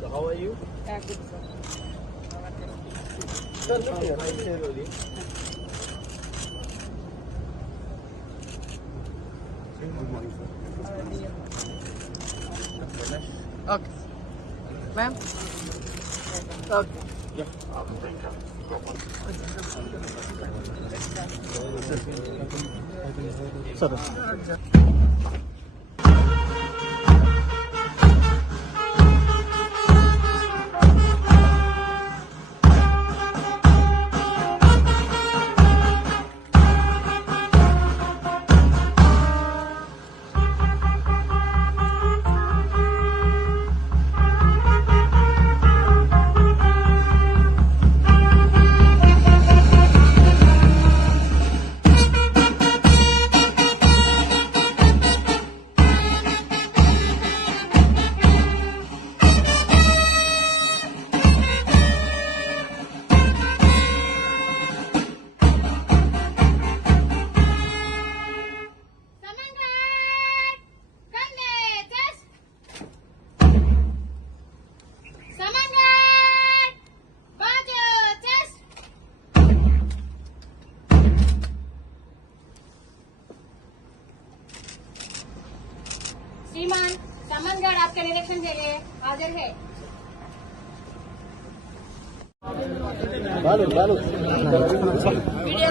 So how are you? Yeah, good sir. Sir, look here. I share only. Good morning, sir. Okay. Ma'am? Okay. Yeah. Sir. श्रीमान समनगढ़ आपके निरीक्षण के लिए हाजिर है। మీడియా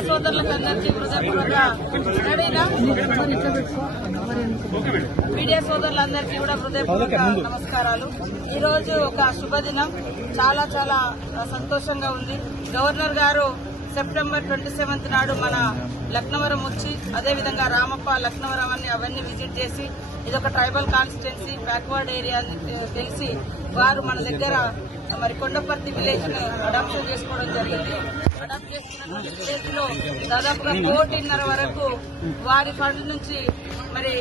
సోదరులందరికీ కూడా హృదయపూర్వక నమస్కారాలు. ఈ రోజు ఒక శుభదినం, చాలా చాలా సంతోషంగా ఉంది. గవర్నర్ గారు సెప్టెంబర్ 27 నాడు మన లక్నవరం వచ్చి, అదేవిధంగా రామప్ప లక్నవరం అవన్నీ విజిట్ చేసి, ఇదొక ట్రైబల్ కాన్స్టిట్యున్సీ బ్యాక్వర్డ్ ఏరియా అని తెలిసి వారు మన దగ్గర మరి కొండపర్తి విలేజ్ ను అడాప్షన్ చేసుకోవడం జరిగింది. అడాప్ట్ చేసుకున్న విలేజ్ లో దాదాపుగా 1.5 వరకు వారి ఫండ్ నుంచి మరి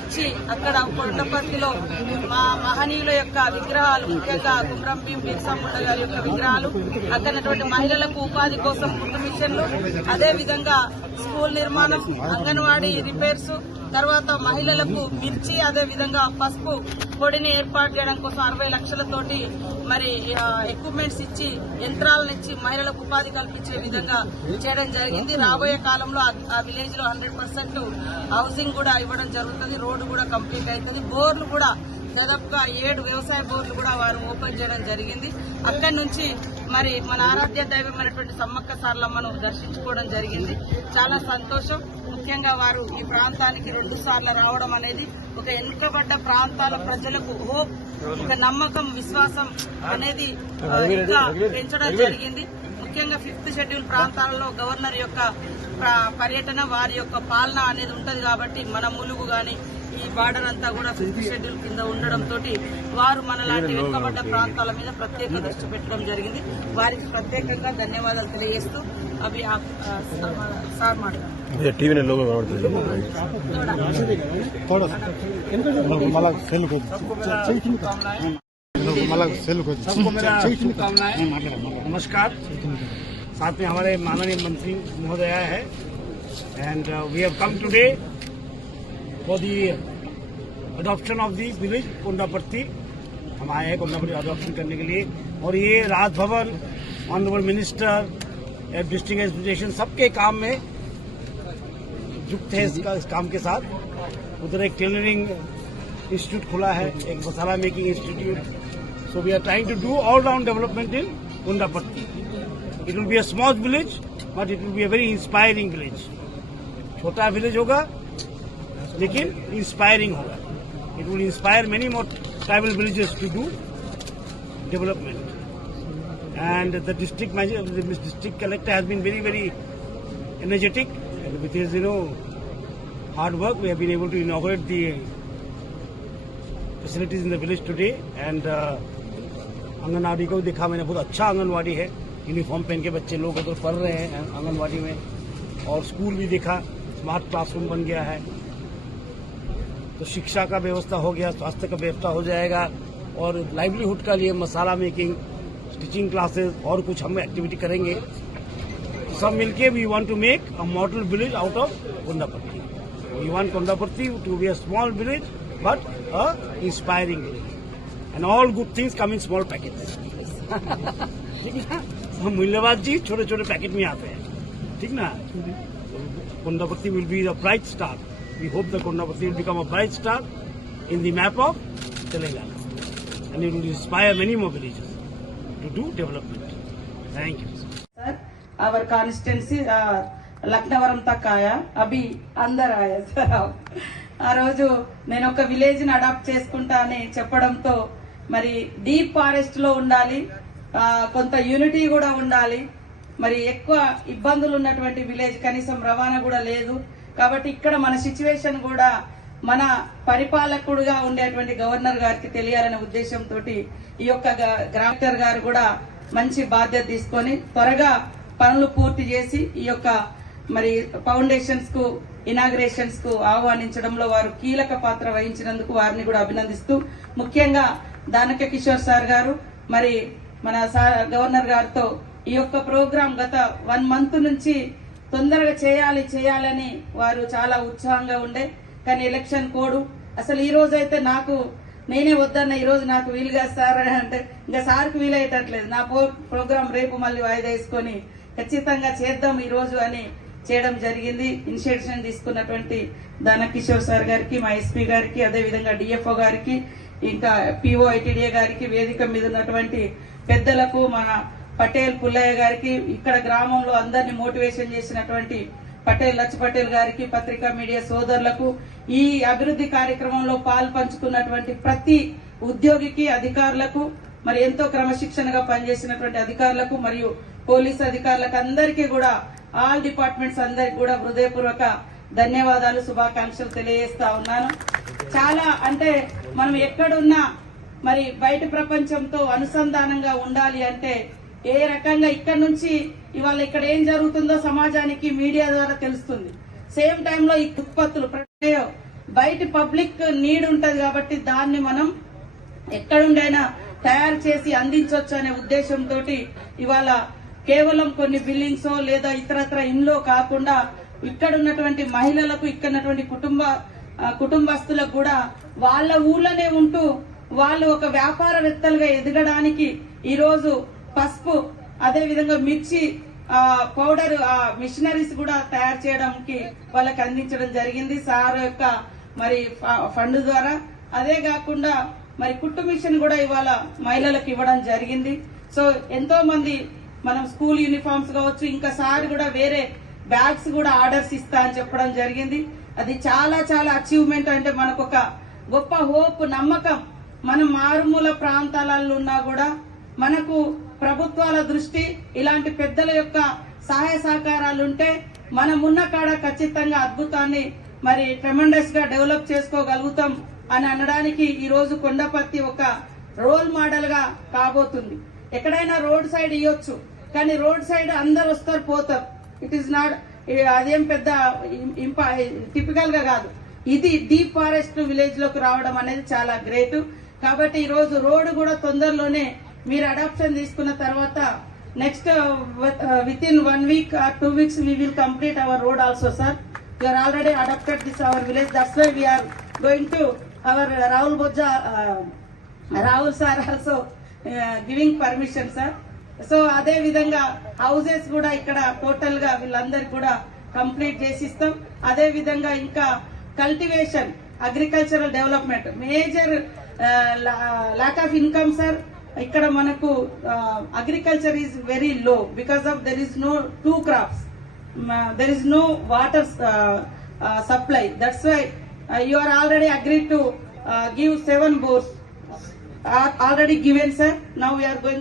ఇచ్చి, అక్కడ కొండపర్తిలో మా మహనీయుల యొక్క విగ్రహాలు, ముఖ్యంగా కుమ్రం భీం బిర్సా ముండా గారి యొక్క విగ్రహాలు, అక్కడటువంటి మహిళలకు ఉపాధి కోసం ఫుడ్ మిషన్లు, అదేవిధంగా స్కూల్ నిర్మాణం, అంగన్వాడీ రిపేర్స్, తర్వాత మహిళలకు మిర్చి, అదేవిధంగా పసుపు పొడిని ఏర్పాటు చేయడం కోసం 60 లక్షలతోటి మరి ఎక్విప్మెంట్స్ ఇచ్చి, యంత్రాలను ఇచ్చి మహిళలకు ఉపాధి కల్పించే విధంగా చేయడం జరిగింది. రాబోయే కాలంలో ఆ విలేజ్ లో 100% హౌసింగ్ కూడా ఇవ్వడం జరుగుతుంది. రోడ్డు కూడా కంప్లీట్ అవుతుంది. బోర్లు కూడా దాదాపుగా 7 వ్యవసాయ బోర్లు కూడా వారు ఓపెన్ చేయడం జరిగింది. అక్కడి నుంచి మరి మన ఆరాధ్య దైవమైనటువంటి సమ్మక్క సారలమ్మను దర్శించుకోవడం జరిగింది. చాలా సంతోషం. ముఖ్యంగా వారు ఈ ప్రాంతానికి 2 సార్లు రావడం అనేది ఒక వెనుకబడ్డ ప్రాంతాల ప్రజలకు హోప్, ఒక నమ్మకం, విశ్వాసం అనేది ఇంకా పెంచడం జరిగింది. ముఖ్యంగా 5th షెడ్యూల్ ప్రాంతాలలో గవర్నర్ యొక్క పర్యటన, వారి యొక్క పాలన అనేది ఉంటది కాబట్టి మన ములుగు గాని ఈ బార్డర్ అంతా కూడా 5th షెడ్యూల్ కింద ఉండడంతో వారు మనలాంటి వెనుకబడ్డ ప్రాంతాల మీద ప్రత్యేక దృష్టి పెట్టడం జరిగింది. వారికి ప్రత్యేకంగా ధన్యవాదాలు తెలియజేస్తూ అవి సార్ మాట్లాడారు. नमस्कार, साथ में हमारे माननीय मंत्री महोदय है and we have come today for the adoption of the village Kondapatti. हम आए हैं कोंडापत्ती अडॉप्शन करने के लिए, और ये Raj Bhavan, honourable minister, district administration सबके काम में युक्त है इस काम के साथ. उधर एक टेलरिंग इंस्टीट्यूट खुला है, एक masala making institute, So we are trying to do all-round development in Kundapatti. It will be a small village, but it will be a very inspiring village. छोटा village होगा, लेकिन inspiring होगा. It will inspire many more tribal villages to do development. And the district manager, the district collector has been very, very energetic, and with his hard work, we have been able to inaugurate the facilities in the village today. And anganwadi को देखा मैंने, बहुत अच्छा आंगनवाड़ी है. Uniform पहन के बच्चे लोग उधर पढ़ रहे हैं आंगनवाड़ी में, और स्कूल भी देखा, स्मार्ट क्लासरूम बन गया है. तो शिक्षा का व्यवस्था हो गया, स्वास्थ्य का व्यवस्था हो जाएगा, और लाइवलीहुड का लिए मसाला मेकिंग, टीचिंग क्लासेस और कुछ हम एक्टिविटी करेंगे. सब मिलके we want to make a model village out of Kundapatti. We want Kundapatti to be a small village but a inspiring village, and all good things come in small packets. ठीक है ना, हम मूल्यवान चीज छोटे छोटे पैकेट में आते हैं. ठीक ना, Kundapatti will be the bright star. We hope the Kundapatti will become a bright star in the map of Telangana, and it will inspire many more villages to do development. Thank you. Sir, our constituency Laknavaram తక్ ఆయా, అభి అందర్ ఆయా sir. ఆ రోజు నేను ఒక village ని adapt చేసుకుంటా అని చెప్పడంతో, మరి డీప్ ఫారెస్ట్ లో ఉండాలి, కొంత యూనిటీ కూడా ఉండాలి, మరి ఎక్కువ ఇబ్బందులు ఉన్నటువంటి విలేజ్, కనీసం రవాణా కూడా లేదు. కాబట్టి ఇక్కడ మన సిచ్యువేషన్ కూడా మన పరిపాలకుడుగా ఉండేటువంటి గవర్నర్ గారికి తెలియాలనే ఉద్దేశంతో ఈ యొక్క గ్రామర్ గారు కూడా మంచి బాధ్యత తీసుకొని త్వరగా పనులు పూర్తి చేసి ఈ యొక్క మరి ఫౌండేషన్స్ కు, ఇనాగ్రేషన్స్ కు ఆహ్వానించడంలో వారు కీలక పాత్ర వహించినందుకు వారిని కూడా అభినందిస్తూ, ముఖ్యంగా దానక కిషోర్ సార్ గారు మరి మన గవర్నర్ గారితో ఈ యొక్క ప్రోగ్రాం గత 1 month నుంచి తొందరగా చేయాలని వారు చాలా ఉత్సాహంగా ఉండే. కానీ ఎలక్షన్ కోడ్ అసలు ఈ రోజు అయితే నేనే వద్దన్న, ఈ రోజు నాకు వీలుగా సార్ అంటే ఇంకా సార్కి వీలయ్యేటట్లేదు. నా ప్రోగ్రాం రేపు మళ్ళీ వాయిదా వేసుకొని ఖచ్చితంగా చేద్దాం ఈ రోజు అని చేయడం జరిగింది. ఇనిషియేషన్ తీసుకున్నటువంటి దాన కిషోర్ సార్ గారికి, మా ఎస్పీ గారికి, అదే విధంగా డిఎఫ్ఓ గారికి, ఇంకా పిఓ ఐటీడీఏ గారికి, వేదిక మీద ఉన్నటువంటి పెద్దలకు, మన పటేల్ పుల్లయ్య గారికి, ఇక్కడ గ్రామంలో అందరినీ మోటివేషన్ చేసినటువంటి పటేల్ లచ్చ పటేల్ గారికి, పత్రికా మీడియా సోదరులకు, ఈ అభివృద్ధి కార్యక్రమంలో పాలు పంచుకున్నటువంటి ప్రతి ఉద్యోగికి, అధికారులకు, మరి ఎంతో క్రమశిక్షణగా పనిచేసినటువంటి అధికారులకు మరియు పోలీసు అధికారులకు అందరికీ కూడా, ఆల్ డిపార్ట్మెంట్స్ అందరికి కూడా హృదయపూర్వక ధన్యవాదాలు, శుభాకాంక్షలు తెలియజేస్తా ఉన్నాను. చాలా అంటే మనం ఎక్కడున్నా మరి బయట ప్రపంచంతో అనుసంధానంగా ఉండాలి అంటే ఏ రకంగా ఇక్కడ నుంచి ఇవాళ ఇక్కడ ఏం జరుగుతుందో సమాజానికి మీడియా ద్వారా తెలుస్తుంది. సేమ్ టైంలో ఈ ఉత్పత్తులు బయట పబ్లిక్ నీడ్ ఉంటది కాబట్టి దాన్ని మనం ఎక్కడుండైనా తయారు చేసి అందించవచ్చు అనే ఉద్దేశంతో ఇవాళ కేవలం కొన్ని బిల్డింగ్స్ లేదా ఇతరత్ర ఇంట్లో కాకుండా ఇక్కడ ఉన్నటువంటి మహిళలకు, ఇక్కడ ఉన్నటువంటి కుటుంబస్తులకు కూడా వాళ్ళ ఊర్లోనే ఉంటూ వాళ్ళు ఒక వ్యాపారవేత్తలుగా ఎదగడానికి ఈ రోజు పసుపు, అదే విధంగా మిర్చి పౌడర్ మిషనరీస్ కూడా తయారు చేయడానికి వాళ్ళకి అందించడం జరిగింది సార్ యొక్క మరి ఫండ్ ద్వారా. అదే కాకుండా మరి కుట్టు మిషన్ కూడా ఇవాళ మహిళలకు ఇవ్వడం జరిగింది. సో ఎంతో మంది మనం స్కూల్ యూనిఫామ్స్ కావచ్చు, ఇంకా సార్ కూడా వేరే బ్యాగ్స్ కూడా ఆర్డర్స్ ఇస్తా అని చెప్పడం జరిగింది. అది చాలా చాలా అచీవ్మెంట్. అంటే మనకు ఒక గొప్ప హోప్, నమ్మకం. మనం మారుమూల ప్రాంతాలలో ఉన్నా కూడా మనకు ప్రభుత్వాల దృష్టి, ఇలాంటి పెద్దల యొక్క సహాయ సహకారాలు ఉంటే మనమున్న కాడ ఖచ్చితంగా అద్భుతాన్ని మరి ట్రెమెండస్ గా డెవలప్ చేసుకోగలుగుతాం అని అనడానికి ఈ రోజు కొండపర్తి ఒక రోల్ మోడల్ గా కాబోతుంది. ఎక్కడైనా రోడ్ సైడ్ ఇవ్వచ్చు, కానీ రోడ్ సైడ్ అందరు వస్తారు పోతారు. ఇట్ ఈస్ నాట్, అదేం పెద్ద టిపికల్ గా కాదు. ఇది డీప్ ఫారెస్ట్ విలేజ్ లోకి రావడం అనేది చాలా గ్రేట్. కాబట్టి ఈ రోజు రోడ్డు కూడా తొందరలోనే మీరు అడాప్షన్ తీసుకున్న తర్వాత next with in 1 week or 2 weeks we will complete our road also, sir. We are already adopted this our village. That's why we are going to our Rahul Bojja, Rahul sir also giving permission, sir. So అదే విధంగా houses కూడా ఇక్కడ total గా వీళ్ళందరికి కూడా complete చేసిస్తాం. అదే విధంగా ఇంకా cultivation, agricultural development, major lack of income, sir. ఇక్కడ మనకు agriculture is very low because of there is no 2 crops. There is no water supply. That's why you are already agreed to give 7 bores. Already given, sir. Now we are going